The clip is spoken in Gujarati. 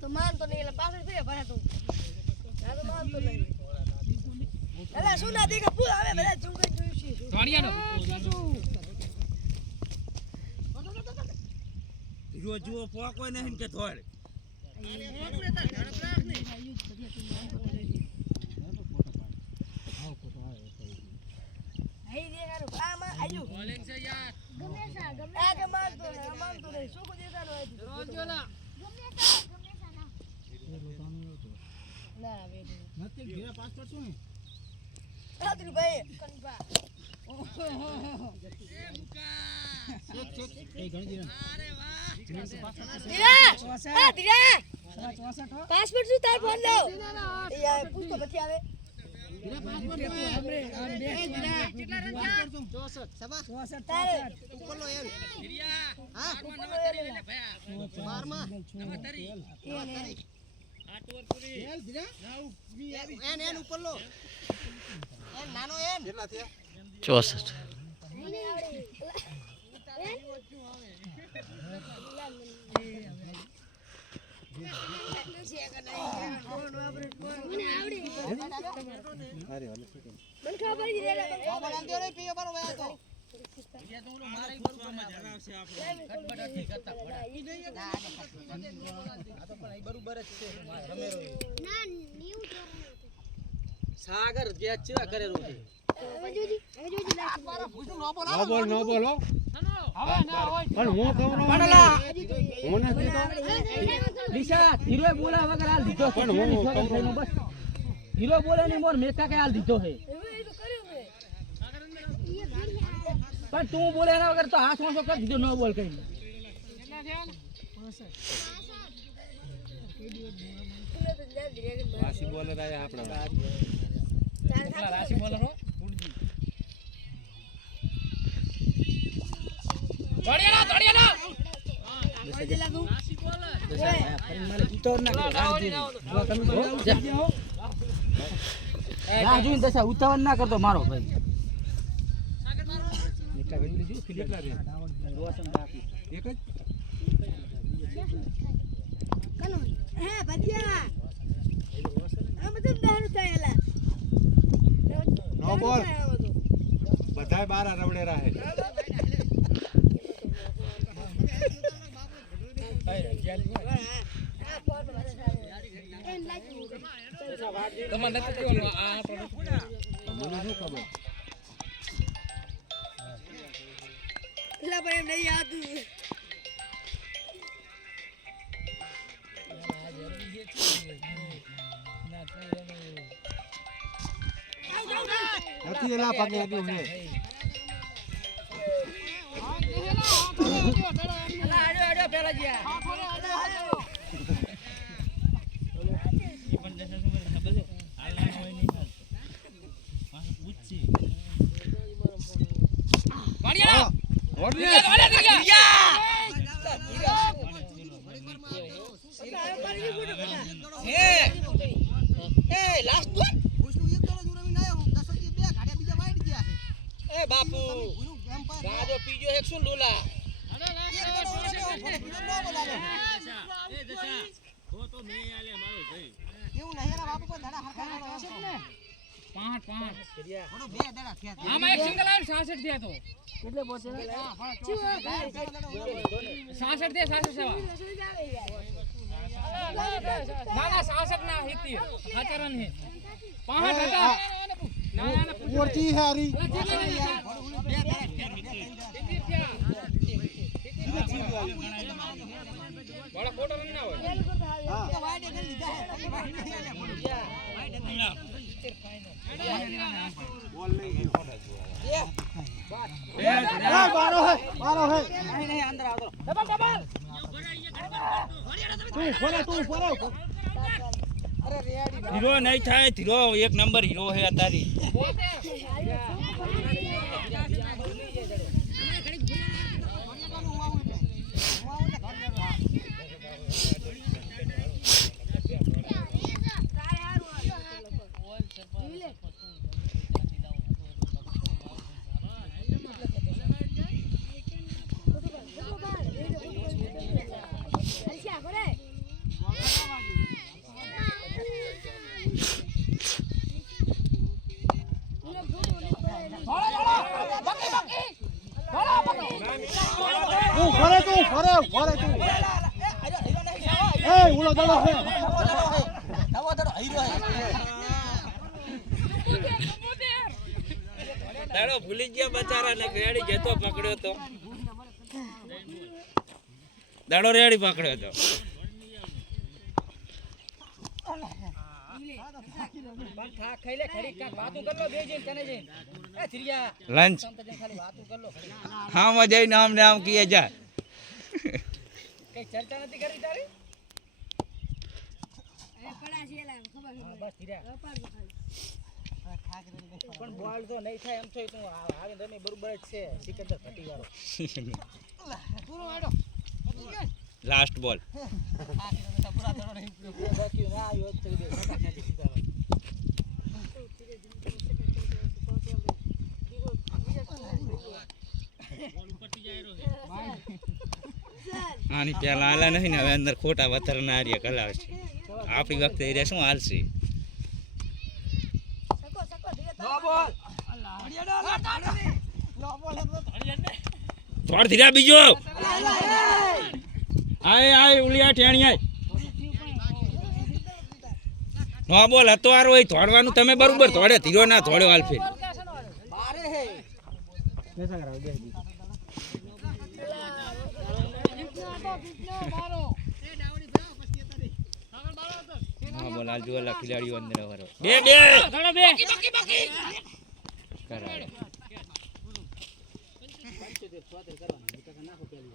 તો માનતો નહીં એટલે પાછળ ફેરે ભરે તું આ તો માનતો નહીં એલા શું ના દેખા પૂર આવે બધા ચુંગઈ જોયું છે જો જુઓ પોકો નહીં કે થોડ આઈ દેખારો આમાં આયુ બોલિંગ છે યાર ગમેશા આ માનતો નહીં શું કો દેતા નો રોજોલા ગમેશા ના વેડી નથી ઘેરા પાસ કરતો ને સાદરી ભાઈ કનબા એ મુકા એ ગણી દીરા અરે વાહ ધીરા પાસપોર્ટ શું તાર ફોન લો યાર પૂછ તો પછી આવે ધીરા પાસપોર્ટ આપણે કેટલા રન થયા 64 સબા 64 ઉપર લો એમ ધીરિયા હા ઉપર લો એમ ભાઈ 12 નંબર તરી 8 ઓવર પૂરી એલ ધીરા એન ઉપર લો એન નાનો એન કેટલા થયા 64 સાગર જે ચેવા કરેલો છે નો બોલો પણ હું કહું હું નથી દિશા હીરો બોલા વગર હાલ દીધો પણ હું કહું બસ હીરો બોલે ની મોર મેકા કે હાલ દીધો હે પણ તું બોલે એના વગર તો હાથ વાંસો કરી દીધો ન બોલ કઈ રાશી બોલર આયા આપણા રાશી બોલરો દોડિયાના રાશી બોલર ફરી મારે ઉતાવળ ના કરો રાજુ દશા ઉતાવળ ના કરતો મારો ભાઈ એટલા ઘડી લીધું કેટલા રે દોસમ બાકી એક જ કનો હે ભજીયા આ બધું દારૂ થાયલા નો બોલ બધાય 12 રવડે રહે તમને નથી કેવાનું આ મને શું ખબર લા ભાઈ એમ નહીં યાદ નથી એલા પગે આપ્યું હે આડો પેલા ગયા બાપુ રાજો પીજો એક શું લોલા એવું નહીં એલા બાપુ કોઈ ધડા હરખા કરો હશે ને 5 થોડો બે ધડા થયા આમાં એક સિંગલ આવ્યો 66 થયા તો એટલે પહોંચે 66 થયા 66 સેવા ના 66 ના હિતી હાચરન હે 5 હતા ના ઓરતી હારી બડા ફોટો રન ના હોય હા વાઈડ કરી લીધા બોલ નહીં મારો હે નહીં અંદર આવતો તું ફરે હીરો નહીં થાય હીરો એક નંબર હીરો હે તારી તું ફરે તું એ ઉલો દડો હે નવો દડો હીરો હે દાડો ભૂલી ગયા બચારા ને રેડી જતો પકડ્યો તો દાડો રેડી પકડ્યો તો લંચ હા માં જઈને આમ ને આમ કીએ જા પણ બોલ તો નહીં થાય એમ છો તું આવે રમી બરોબર જ છે સિકંદર ઘટી વાળો લાસ્ટ બોલ બાકી ના આવ્યો તો દે સીધા આની પેલા હાલા નહીં ને હવે અંદર ખોટા વતર ના આર્ય કલાવશે આપણી વખતે એ શું હાલશે થોડ ધીરા બીજો આય ઉલિયા ટેણી આય નો બોલ હતો આરો હોય થોડવાનું તમે બરોબર થોડે ધીરો ના થોડ્યો હાલફે હા બોલ હાલ જો અલા ખિલાડીઓ અંદર વરો બે કરાય